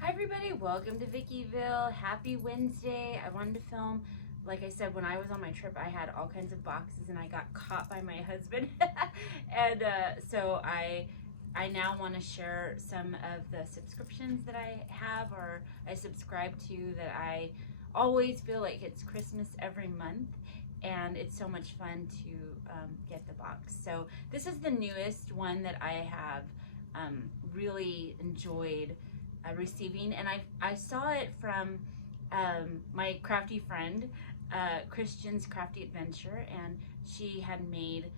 Hi everybody, welcome to Vickyville. Happy Wednesday. I wanted to film, like I said, when I was on my trip, I had all kinds of boxes and I got caught by my husband. And so I now want to share some of the subscriptions that I have or I subscribe to that I always feel like it's Christmas every month. And it's so much fun to get the box. So this is the newest one that I have really enjoyed receiving, and I saw it from my crafty friend, Christian's Crafty Adventure, and she had made,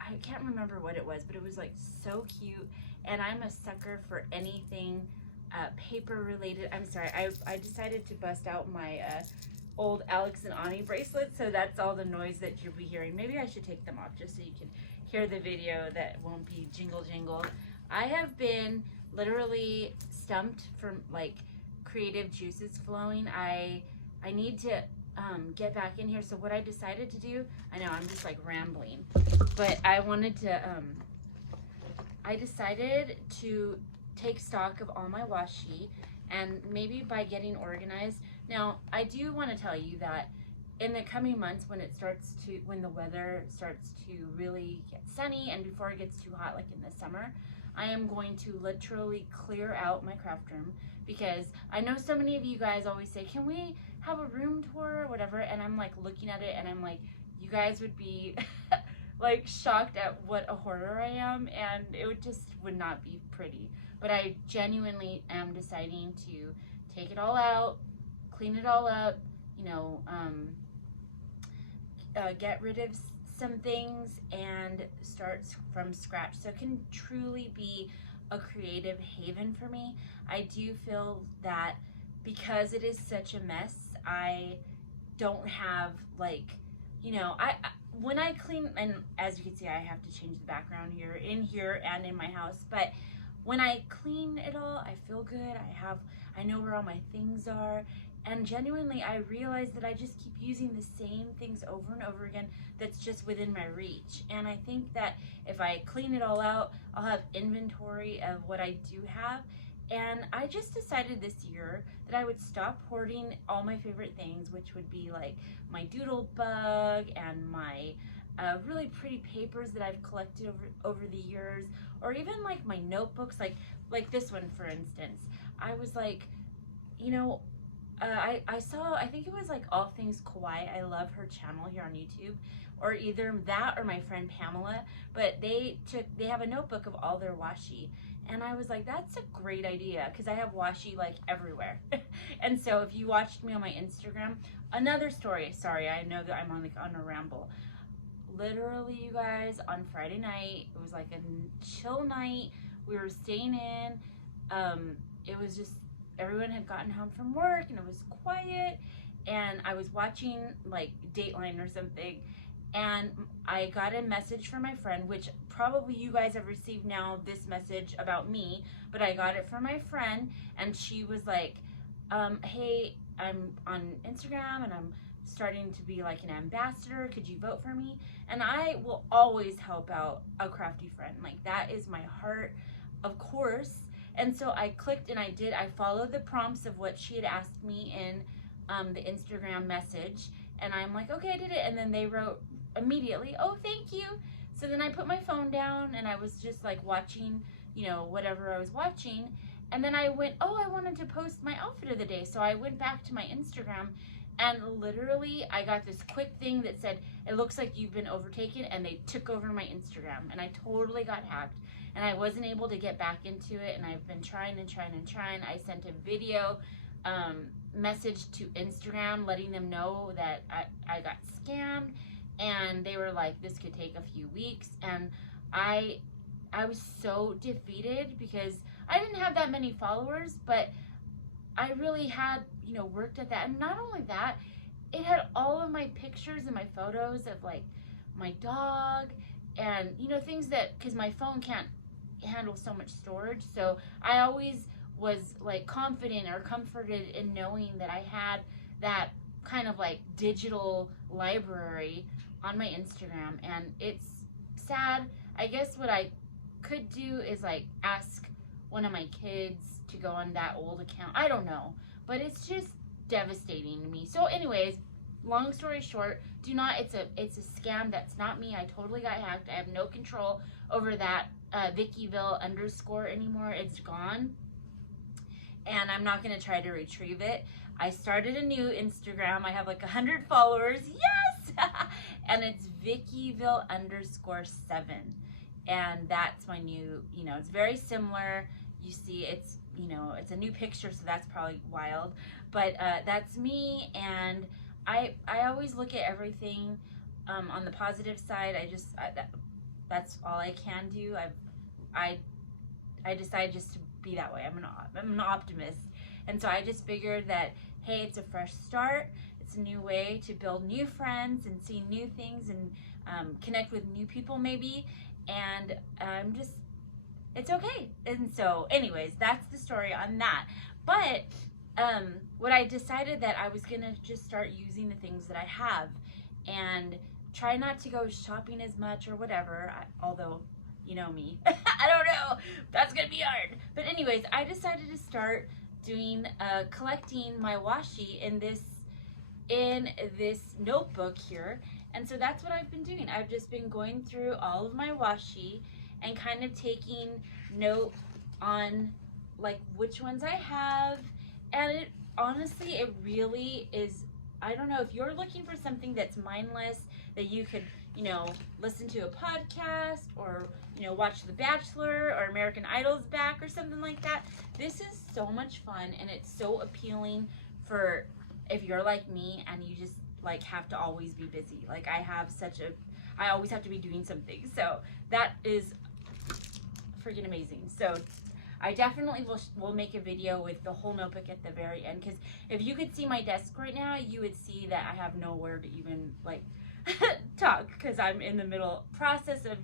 I can't remember what it was, but it was like so cute, and I'm a sucker for anything paper related. I'm sorry, I decided to bust out my old Alex and Ani bracelets, so that's all the noise that you'll be hearing. Maybe I should take them off just so you can hear the video that won't be jingle jingle. I have been literally stumped from like creative juices flowing. I need to get back in here. So what I decided to do, I know I'm just like rambling, but I wanted to I decided to take stock of all my washi, and maybe by getting organized. Now I do want to tell you that in the coming months, when the weather starts to really get sunny and before it gets too hot like in the summer, I am going to literally clear out my craft room, because I know so many of you guys always say, can we have a room tour or whatever? And I'm like looking at it and I'm like, you guys would be like shocked at what a hoarder I am, and it would not be pretty. But I genuinely am deciding to take it all out, clean it all up, you know, get rid of some things and start from scratch, so it can truly be a creative haven for me. I do feel that because it is such a mess, I don't have like, you know, when I clean, and as you can see I have to change the background here and in my house, but when I clean it all, I feel good. I know where all my things are. And genuinely, I realize that I just keep using the same things over and over again that's just within my reach. And I think that if I clean it all out, I'll have inventory of what I do have. And I just decided this year that I would stop hoarding all my favorite things, which would be like my doodle bug and my really pretty papers that I've collected over the years, or even like my notebooks, like this one, for instance. I was like, you know, I saw, I think it was like All Things Kawaii. I love her channel here on YouTube, or either that or my friend Pamela, but they have a notebook of all their washi. And I was like, that's a great idea, because I have washi like everywhere. And so if you watched me on my Instagram, another story, sorry, I know that I'm on a ramble. Literally, you guys, on Friday night, it was like a chill night. We were staying in. It was just, everyone had gotten home from work and it was quiet, and I was watching like Dateline or something, and I got a message from my friend, which probably you guys have received now, this message about me, but I got it from my friend, and she was like, hey, I'm on Instagram and I'm starting to be like an ambassador, could you vote for me? And I will always help out a crafty friend, like that is my heart, of course. And so I clicked and I followed the prompts of what she had asked me in the Instagram message, and I'm like, okay, I did it. And then they wrote immediately, oh, thank you. So then I put my phone down and I was just like watching, you know, whatever I was watching. And then I went, oh, I wanted to post my outfit of the day. So I went back to my Instagram, and literally I got this quick thing that said, it looks like you've been overtaken, and they took over my Instagram, and I totally got hacked. And I wasn't able to get back into it, and I've been trying. I sent a video message to Instagram letting them know that I got scammed, and they were like, this could take a few weeks. And I was so defeated because I didn't have that many followers, but I really had, you know, worked at that. And not only that, it had all of my pictures and my photos of like my dog and, you know, things that, because my phone can't handle so much storage. So I always was like confident or comforted in knowing that I had that kind of like digital library on my Instagram. And it's sad. I guess what I could do is like ask one of my kids to go on that old account. I don't know, but it's just devastating to me. So anyways, long story short, it's a scam. That's not me. I totally got hacked. I have no control over that Vickyville _ anymore. It's gone, and I'm not gonna try to retrieve it. I started a new Instagram. I have like 100 followers. Yes. And it's Vickyville _7, and that's my new, it's very similar. You see, it's a new picture, so that's probably wild, but that's me. And I always look at everything on the positive side. That's all I can do. I decided just to be that way. I'm an optimist, and so I just figured that, hey, it's a fresh start. It's a new way to build new friends and see new things and connect with new people maybe, and it's okay. And so anyways, that's the story on that. But what I decided that I was gonna just start using the things that I have and try not to go shopping as much or whatever, although you know me. I don't know, that's gonna be hard. But anyways, I decided to start doing collecting my washi in this notebook here. And so that's what I've been doing. I've just been going through all of my washi and kind of taking note on like which ones I have. And it honestly, it really is, I don't know, if you're looking for something that's mindless, that you could, listen to a podcast or, watch The Bachelor or American Idol's back or something like that. This is so much fun, and it's so appealing for if you're like me and you just like have to always be busy. Like I always have to be doing something. So that is freaking amazing. So I definitely will make a video with the whole notebook at the very end, because if you could see my desk right now, you would see that I have nowhere to even like talk, because I'm in the middle process of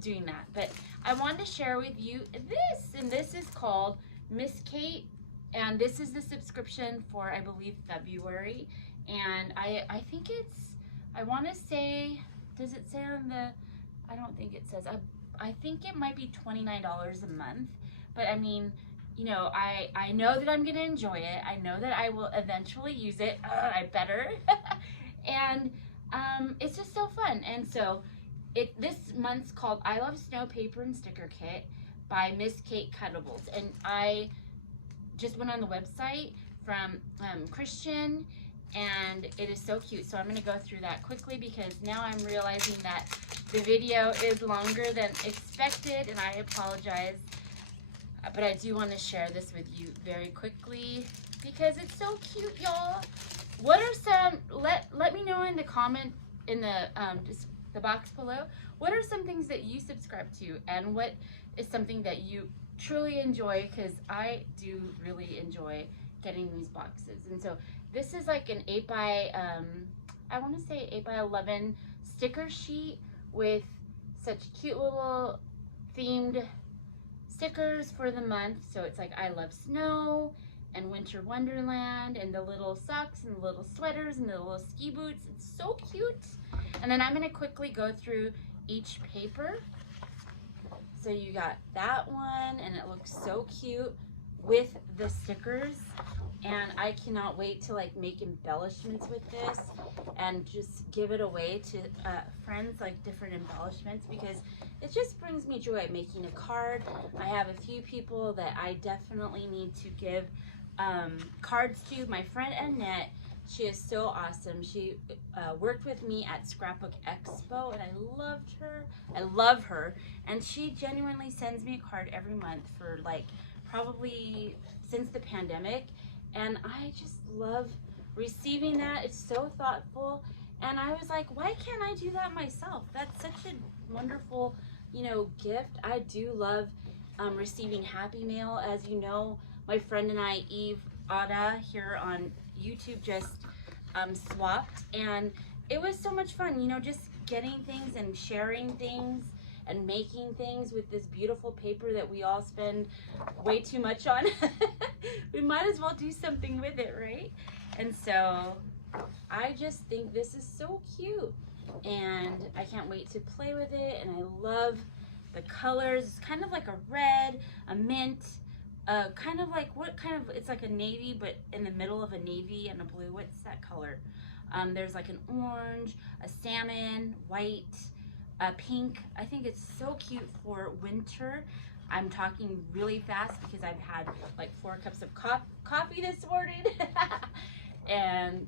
doing that. But I wanted to share with you this, and this is called Miss Kate, and this is the subscription for, I believe, February. And I think I want to say, does it say on the, I don't think it says, I think it might be $29 a month, but I mean, I know that I'm gonna enjoy it. I know that I will eventually use it. I better. And it's just so fun. And so this month's called I Love Snow Paper and Sticker Kit by Miss Kate Cuttables. And I just went on the website from Christian, and it is so cute. So I'm going to go through that quickly, because now I'm realizing that the video is longer than expected, and I apologize. But I do want to share this with you very quickly because it's so cute, y'all. What are some, let me know in the comment, in the just the box below, what are some things that you subscribe to, and what is something that you truly enjoy, because I do really enjoy getting these boxes. And so this is like an 8 by I want to say 8 by 11 sticker sheet with such cute little themed stickers for the month. So it's like I love snow and winter wonderland, and the little socks and the little sweaters and the little ski boots. It's so cute. And then I'm going to quickly go through each paper. So you got that one, and it looks so cute with the stickers. And I cannot wait to like make embellishments with this and just give it away to friends, like different embellishments, because it just brings me joy making a card. I have a few people that I definitely need to give cards to. My friend Annette, she is so awesome. She worked with me at Scrapbook Expo, and I loved her. I love her. And she genuinely sends me a card every month for like probably since the pandemic. And I just love receiving that. It's so thoughtful. And I was like, why can't I do that myself? That's such a wonderful, gift. I do love receiving Happy Mail. As you know, my friend and I, Eve Ada, here on YouTube, just swapped. And it was so much fun, just getting things and sharing things and making things with this beautiful paper that we all spend way too much on. We might as well do something with it, right? And so I just think this is so cute, and I can't wait to play with it. And I love the colors. It's kind of like a red, a mint, kind of like, what kind of, it's like a navy, but in the middle of a navy and a blue. What's that color? There's like an orange, a salmon, white, pink. I think it's so cute for winter. I'm talking really fast because I've had like 4 cups of coffee this morning. And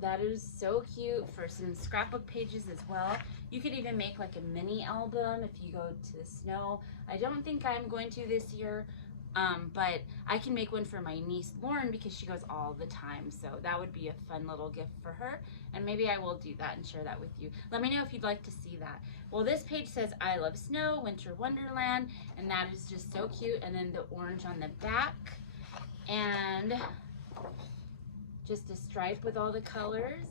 that is so cute for some scrapbook pages as well. You could even make like a mini album if you go to the snow. I don't think I'm going to this year, but I can make one for my niece Lauren because she goes all the time. So that would be a fun little gift for her. And maybe I will do that and share that with you. Let me know if you'd like to see that. Well, this page says, I love snow, winter wonderland. And that is just so cute. And then the orange on the back. And just a stripe with all the colors.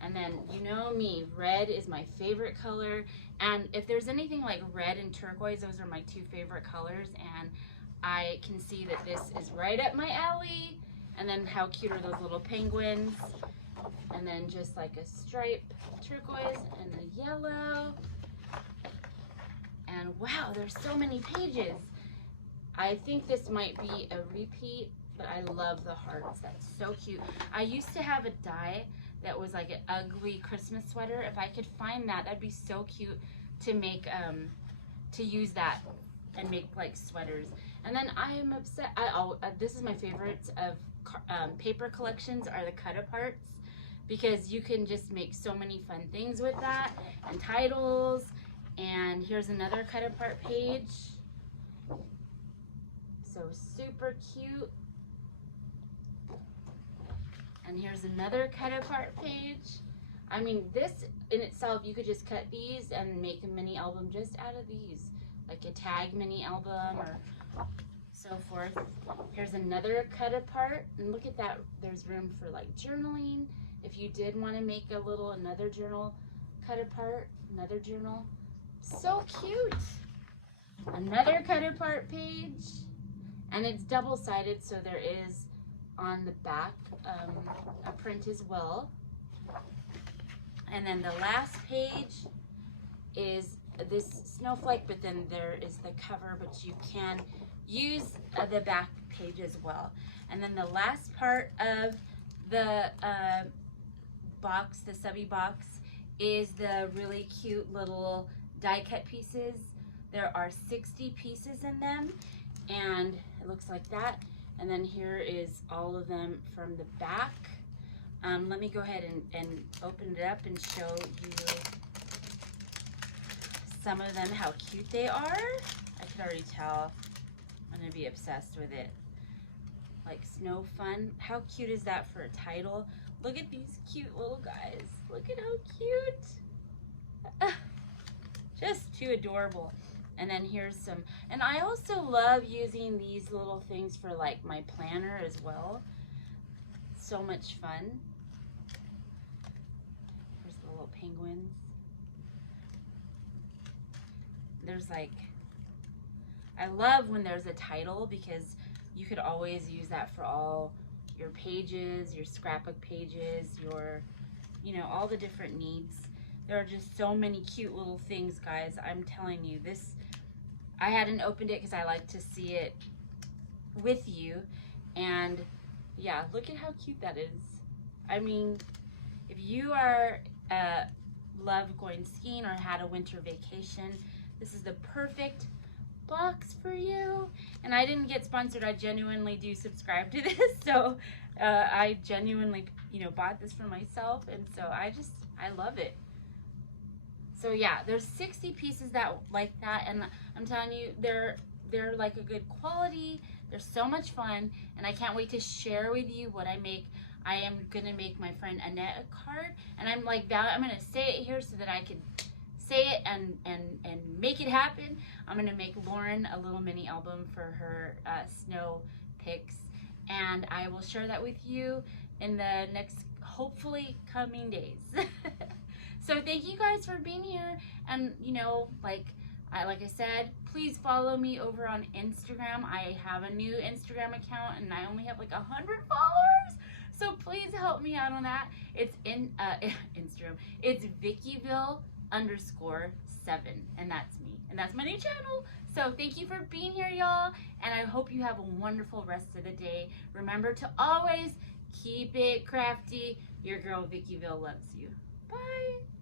And then, you know me, red is my favorite color. And if there's anything like red and turquoise, those are my 2 favorite colors. And I can see that this is right up my alley. And then how cute are those little penguins? And then just like a stripe, turquoise and a yellow. And wow, there's so many pages. I think this might be a repeat, but I love the hearts. That's so cute. I used to have a die that was like an ugly Christmas sweater. If I could find that, that'd be so cute to make, to use that and make like sweaters. And then I am upset, this is my favorites of paper collections are the cut-aparts, because you can just make so many fun things with that, and titles. And here's another cut-apart page. So super cute. And here's another cut-apart page. I mean, this in itself, you could just cut these and make a mini album just out of these, like a tag mini album or so forth. Here's another cut-apart, and look at that. There's room for like journaling. If you did want to make another journal cut-apart, another journal. So cute. Another cut-apart page, and it's double-sided, so there is on the back a print as well. And then the last page is this snowflake, but then there is the cover, but you can use the back page as well. And then the last part of the box, the subby box, is the really cute little die cut pieces. There are 60 pieces in them, and it looks like that. And then here is all of them from the back. Let me go ahead and open it up and show you some of them, how cute they are. I can already tell I'm gonna be obsessed with it. Like Snow Fun. How cute is that for a title? Look at these cute little guys. Look at how cute. Just too adorable. And then here's some, and I also love using these little things for like my planner as well. So much fun. Here's the little penguins. There's like, I love when there's a title, because you could always use that for all your pages, your scrapbook pages, your, you know, all the different needs. There are just so many cute little things, guys. I'm telling you, this, I hadn't opened it because I like to see it with you. And yeah, look at how cute that is. I mean, if you are love going skiing or had a winter vacation, this is the perfect box for you. And I didn't get sponsored. I genuinely do subscribe to this, so I genuinely, you know, bought this for myself, and so I love it. So yeah, there's 60 pieces that like that, and I'm telling you, they're like a good quality. They're so much fun, and I can't wait to share with you what I make. I am gonna make my friend Annette a card, and I'm gonna say it here so that I can say it and make it happen. I'm gonna make Lauren a little mini album for her snow pics, and I will share that with you in the next, hopefully, coming days. So thank you guys for being here, and you know, like I said, please follow me over on Instagram. I have a new Instagram account, and I only have like 100 followers. So please help me out on that. It's in Instagram. It's Vickyville_7. 7, and that's me, and that's my new channel. So thank you for being here, y'all, and I hope you have a wonderful rest of the day. Remember to always keep it crafty. Your girl Vickyville loves you. Bye.